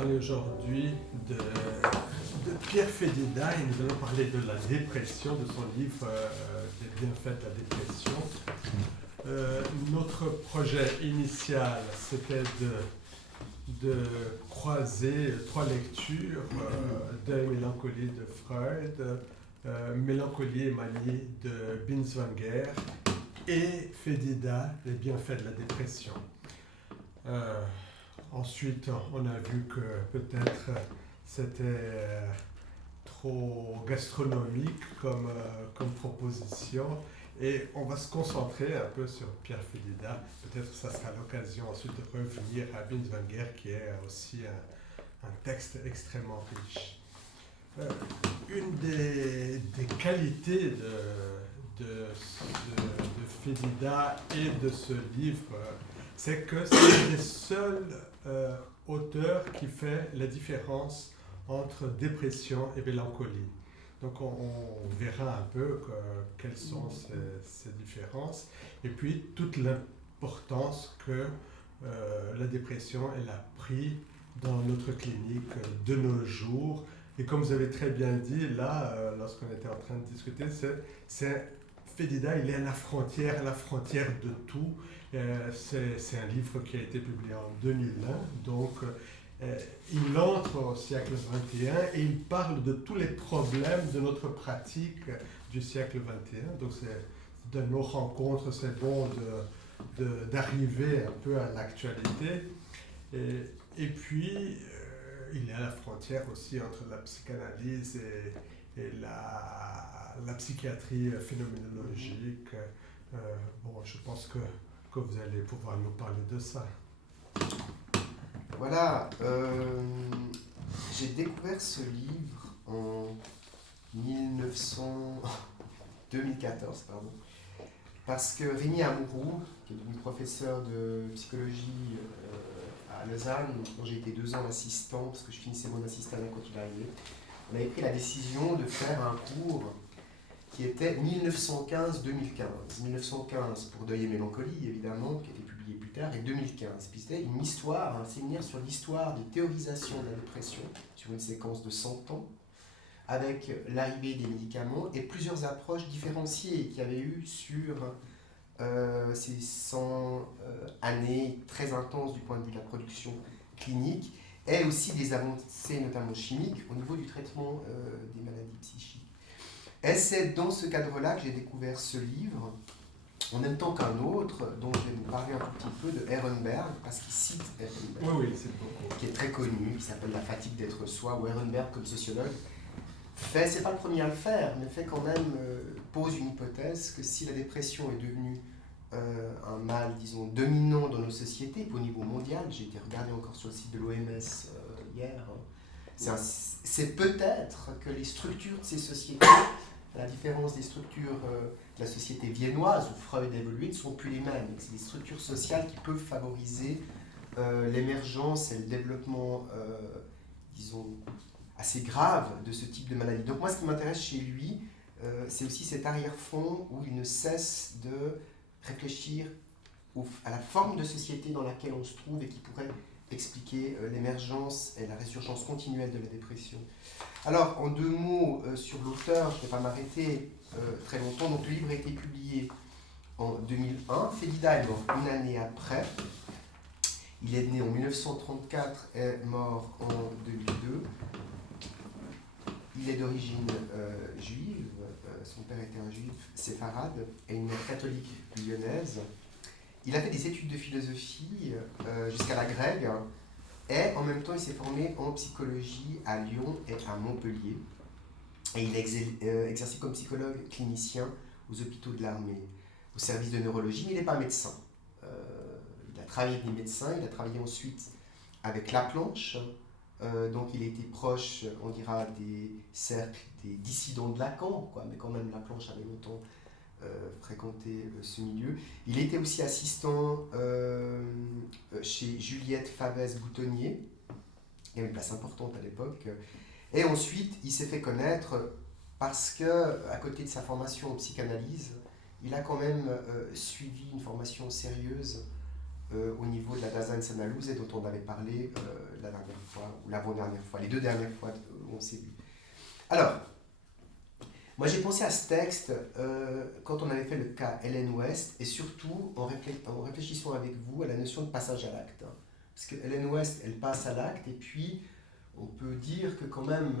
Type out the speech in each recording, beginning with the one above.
parler aujourd'hui de Pierre Fedida et nous allons parler de la dépression, de son livre des bienfaits de la dépression. Notre projet initial, c'était de croiser trois lectures de Mélancolie de Freud, Mélancolie et manie de Binswanger et Fedida, les bienfaits de la dépression. Ensuite, on a vu que peut-être c'était trop gastronomique comme proposition et on va se concentrer un peu sur Pierre Fedida. Peut-être que ça sera l'occasion ensuite de revenir à Binswanger qui est aussi un texte extrêmement riche. Une des qualités de Fedida et de ce livre, c'est que c'est le seul auteur qui fait la différence entre dépression et mélancolie. Donc on verra un peu quelles sont ces différences et puis toute l'importance que la dépression elle a pris dans notre clinique de nos jours. Et comme vous avez très bien dit, là, lorsqu'on était en train de discuter, c'est Fedida, il est à la frontière de tout. C'est un livre qui a été publié en 2001, donc il entre au siècle XXI et il parle de tous les problèmes de notre pratique du siècle XXI. Donc de nos rencontres, c'est bon d'arriver un peu à l'actualité. Et puis, il est à la frontière aussi entre la psychanalyse et la psychiatrie phénoménologique. Je pense que vous allez pouvoir nous parler de ça. Voilà, j'ai découvert ce livre en 2014, parce que Rémi Amouroux, qui est devenu professeur de psychologie à Lausanne, dont j'ai été 2 ans assistant, parce que je finissais mon assistanat quand il arrivait, on avait pris la décision de faire un cours qui était 1915-2015. 1915 pour Deuil et Mélancolie, évidemment, qui a été publié plus tard, et 2015. Puis c'était une histoire, un séminaire sur l'histoire des théorisations de la dépression, sur une séquence de 100 ans, avec l'arrivée des médicaments et plusieurs approches différenciées qu'il y avait eu sur ces 100 années très intenses du point de vue de la production clinique, et aussi des avancées, notamment chimiques, au niveau du traitement des maladies psychiques. Et c'est dans ce cadre-là que j'ai découvert ce livre, en même temps qu'un autre, dont je vais vous parler un tout petit peu, de Ehrenberg, parce qu'il cite Ehrenberg, qui est très connu, qui s'appelle La fatigue d'être soi, où Ehrenberg, comme sociologue, c'est pas le premier à le faire, mais fait quand même, pose une hypothèse que si la dépression est devenue un mal, disons, dominant dans nos sociétés, puis au niveau mondial, j'ai été regardé encore sur le site de l'OMS hier, c'est peut-être que les structures de ces sociétés, à la différence des structures de la société viennoise où Freud a évolué, ne sont plus les mêmes. C'est des structures sociales qui peuvent favoriser l'émergence et le développement, disons, assez grave de ce type de maladie. Donc moi, ce qui m'intéresse chez lui, c'est aussi cet arrière-fond où il ne cesse de réfléchir à la forme de société dans laquelle on se trouve et qui pourrait expliquer l'émergence et la résurgence continuelle de la dépression. Alors, en 2 mots sur l'auteur, je ne vais pas m'arrêter très longtemps. Donc, le livre a été publié en 2001. Fedida est mort une année après. Il est né en 1934 et mort en 2002. Il est d'origine juive. Son père était un juif séfarade et une mère catholique lyonnaise. Il a fait des études de philosophie jusqu'à la Grègue et en même temps il s'est formé en psychologie à Lyon et à Montpellier. Et il a exercé comme psychologue clinicien aux hôpitaux de l'armée, au service de neurologie, mais il n'est pas médecin. Il a travaillé avec des médecins, il a travaillé ensuite avec Laplanche, donc il a été proche, on dira, des cercles des dissidents de Lacan, mais quand même Laplanche avait longtemps fréquenté ce milieu. Il était aussi assistant chez Juliette Favès-Boutonnier, il y avait une place importante à l'époque, et ensuite il s'est fait connaître parce que, à côté de sa formation en psychanalyse, il a quand même suivi une formation sérieuse au niveau de la Daseinsanalyse dont on avait parlé la dernière fois, ou l'avant-dernière fois, les 2 dernières fois où on s'est vu. Alors, moi j'ai pensé à ce texte quand on avait fait le cas Ellen West, et surtout en réfléchissant avec vous à la notion de passage à l'acte. Parce que Ellen West, elle passe à l'acte, et puis on peut dire que quand même,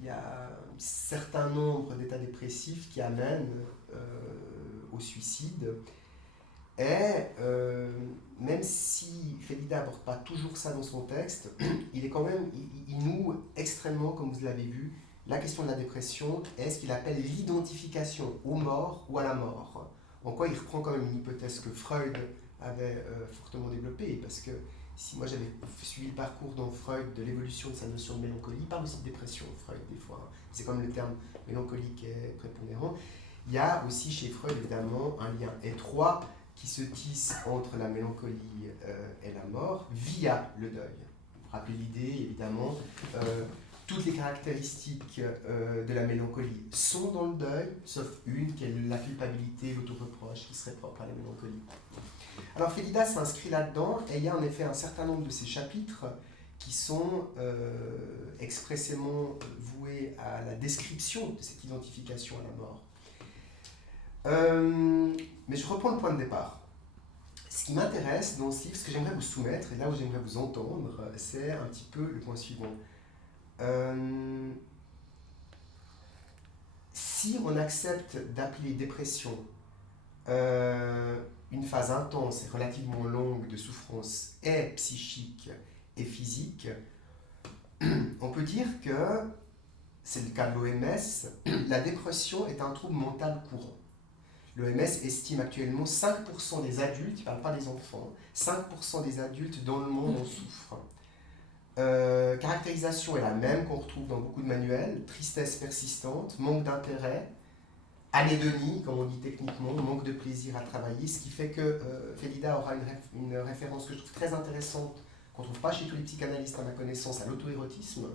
il y a un certain nombre d'états dépressifs qui amènent au suicide. Et même si Félida n'aborde pas toujours ça dans son texte, il est quand même, il noue extrêmement, comme vous l'avez vu, la question de la dépression est ce qu'il appelle l'identification aux morts ou à la mort. En quoi il reprend quand même une hypothèse que Freud avait fortement développée, parce que si moi j'avais suivi le parcours dans Freud de l'évolution de sa notion de mélancolie, il parle aussi de dépression, Freud, des fois. C'est comme le terme mélancolie qui est prépondérant. Il y a aussi chez Freud, évidemment, un lien étroit qui se tisse entre la mélancolie et la mort via le deuil. Vous vous rappelez l'idée, évidemment, toutes les caractéristiques de la mélancolie sont dans le deuil, sauf une qui est la culpabilité, l'autoreproche, qui serait propre à la mélancolie. Alors Félida s'inscrit là-dedans, et il y a en effet un certain nombre de ces chapitres qui sont expressément voués à la description de cette identification à la mort. Mais je reprends le point de départ. Ce qui m'intéresse dans ce livre, ce que j'aimerais vous soumettre, et là où j'aimerais vous entendre, c'est un petit peu le point suivant. Si on accepte d'appeler dépression une phase intense et relativement longue de souffrance et psychique et physique, on peut dire que, c'est le cas de l'OMS, la dépression est un trouble mental courant. L'OMS estime actuellement 5% des adultes, il ne parle pas des enfants, 5% des adultes dans le monde en souffrent. Caractérisation est la même qu'on retrouve dans beaucoup de manuels, tristesse persistante, manque d'intérêt, anédonie, comme on dit techniquement, manque de plaisir à travailler, ce qui fait que Félida aura une référence que je trouve très intéressante, qu'on ne trouve pas chez tous les psychanalystes à ma connaissance, à l'auto-érotisme.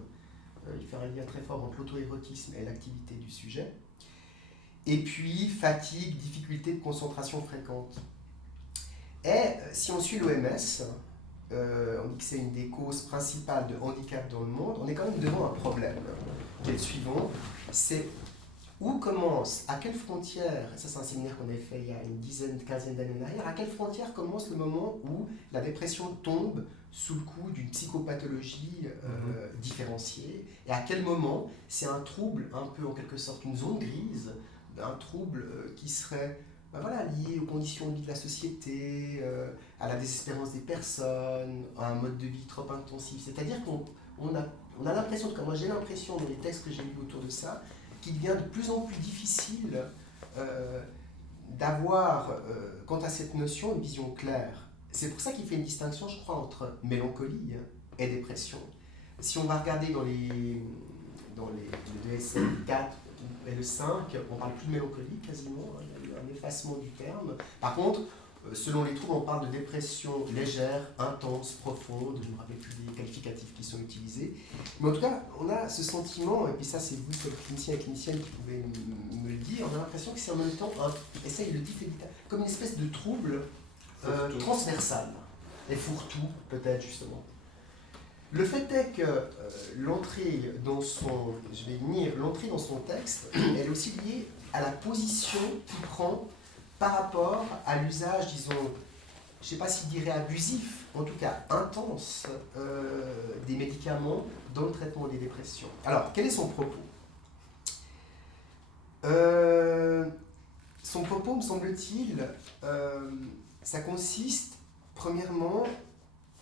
Il fait un lien très fort entre l'auto-érotisme et l'activité du sujet. Et puis, fatigue, difficulté de concentration fréquente. Et si on suit l'OMS, on dit que c'est une des causes principales de handicap dans le monde, on est quand même devant un problème, qui est le suivant, c'est où commence, à quelle frontière, ça c'est un séminaire qu'on avait fait il y a une quinzaine d'années en arrière, à quelle frontière commence le moment où la dépression tombe sous le coup d'une psychopathologie différenciée, et à quel moment c'est un trouble, un peu en quelque sorte une zone grise, un trouble qui serait lié aux conditions de vie de la société, à la désespérance des personnes, à un mode de vie trop intensif. C'est-à-dire qu'on a l'impression, moi j'ai l'impression dans les textes que j'ai lus autour de ça, qu'il devient de plus en plus difficile d'avoir, quant à cette notion, une vision claire. C'est pour ça qu'il fait une distinction, je crois, entre mélancolie et dépression. Si on va regarder dans les DSM-4 et le 5, on ne parle plus de mélancolie quasiment, il y a eu un effacement du terme. Par contre, selon les troubles, on parle de dépression légère, intense, profonde, je ne me rappelle plus des qualificatifs qui sont utilisés. Mais en tout cas, on a ce sentiment, et puis ça c'est vous, comme clinicien et clinicienne, qui pouvez me le dire, on a l'impression que c'est en même temps, et ça il le dit, comme une espèce de trouble transversal, et fourre-tout peut-être justement. Le fait est que l'entrée dans son texte, elle est aussi liée à la position qu'il prend par rapport à l'usage, disons, je ne sais pas s'il dirait abusif, en tout cas intense, des médicaments dans le traitement des dépressions. Alors, quel est son propos ? Son propos, me semble-t-il, ça consiste, premièrement,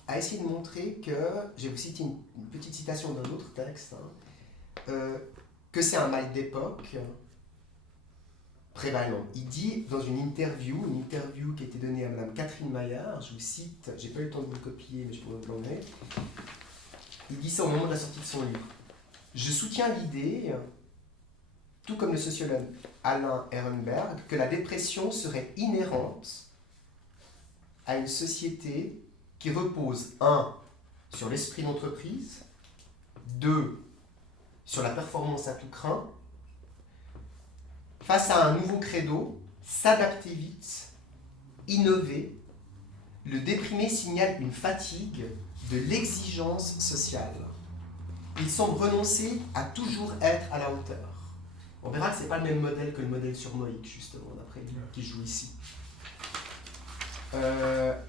à essayer de montrer que, je vais vous citer une petite citation d'un autre texte, que c'est un mal d'époque prévalent. Il dit dans une interview qui a été donnée à Madame Catherine Maillard, je vous cite, j'ai pas eu le temps de vous le copier, mais je pourrais vous l'emmener. Il dit ça au moment de la sortie de son livre. Je soutiens l'idée, tout comme le sociologue Alain Ehrenberg, que la dépression serait inhérente à une société qui repose 1. Sur l'esprit d'entreprise, 2. sur la performance à tout crin, face à un nouveau credo, s'adapter vite, innover, le déprimé signale une fatigue de l'exigence sociale. Il semble renoncer à toujours être à la hauteur. On verra que ce n'est pas le même modèle que le modèle surnoïque, justement, d'après lui, qui joue ici.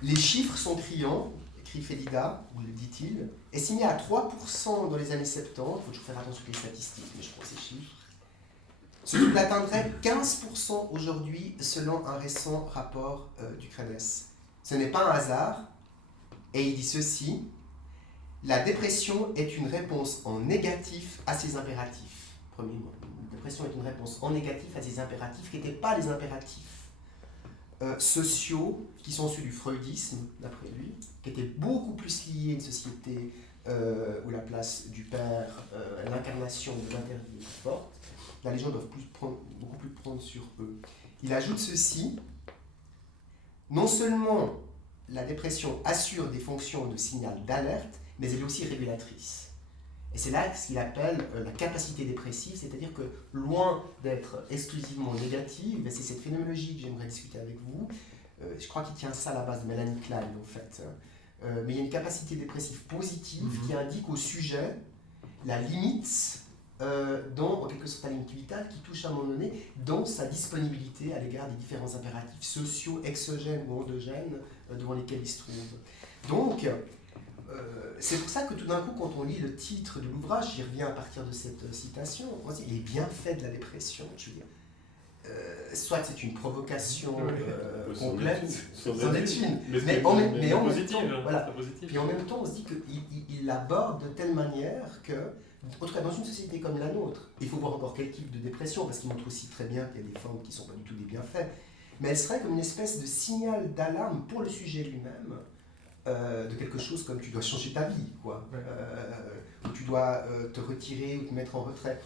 Les chiffres sont criants, écrit Félida, ou le dit-il, estimés à 3% dans les années 70, il faut toujours faire attention aux statistiques, mais je prends ces chiffres, ce qui atteindrait 15% aujourd'hui selon un récent rapport du CREDES. Ce n'est pas un hasard, et il dit ceci: la dépression est une réponse en négatif à ces impératifs. Premier mot. La dépression est une réponse en négatif à ces impératifs qui n'étaient pas les impératifs sociaux, qui sont ceux du freudisme, d'après lui, qui étaient beaucoup plus liés à une société où la place du père, l'incarnation de l'interdit est forte. Là, les gens doivent beaucoup plus prendre sur eux. Il ajoute ceci: non seulement la dépression assure des fonctions de signal d'alerte, mais elle est aussi régulatrice. Et c'est là ce qu'il appelle la capacité dépressive, c'est-à-dire que loin d'être exclusivement négative, c'est cette phénoménologie que j'aimerais discuter avec vous. Je crois qu'il tient ça à la base de Melanie Klein, en fait. Mais il y a une capacité dépressive positive qui indique au sujet la limite, en quelque sorte la limite vitale, qui touche à un moment donné dans sa disponibilité à l'égard des différents impératifs sociaux, exogènes ou endogènes devant lesquels il se trouve. Donc, c'est pour ça que tout d'un coup, quand on lit le titre de l'ouvrage, j'y reviens à partir de cette citation, on se dit les bienfaits de la dépression. Je veux dire, soit c'est une provocation complète, c'en est une, mais en même temps, voilà. Puis en même temps, on se dit qu'il l'aborde de telle manière que, en tout cas dans une société comme la nôtre, il faut voir encore quel type de dépression, parce qu'il montre aussi très bien qu'il y a des formes qui ne sont pas du tout des bienfaits, mais elle serait comme une espèce de signal d'alarme pour le sujet lui-même, de quelque chose comme tu dois changer ta vie, quoi, ou tu dois te retirer ou te mettre en retrait.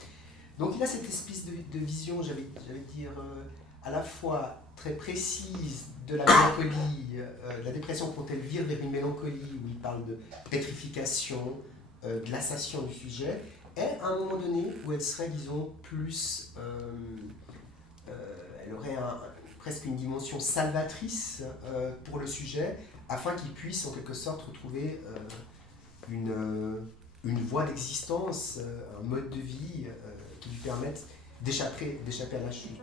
Donc il a cette espèce de vision, j'allais dire, à la fois très précise de la mélancolie, la dépression quand elle vire vers une mélancolie où il parle de pétrification, de lassation du sujet, et à un moment donné où elle serait, disons, plus... elle aurait presque une dimension salvatrice pour le sujet, afin qu'il puisse en quelque sorte retrouver une voie d'existence, un mode de vie qui lui permette d'échapper à la chute.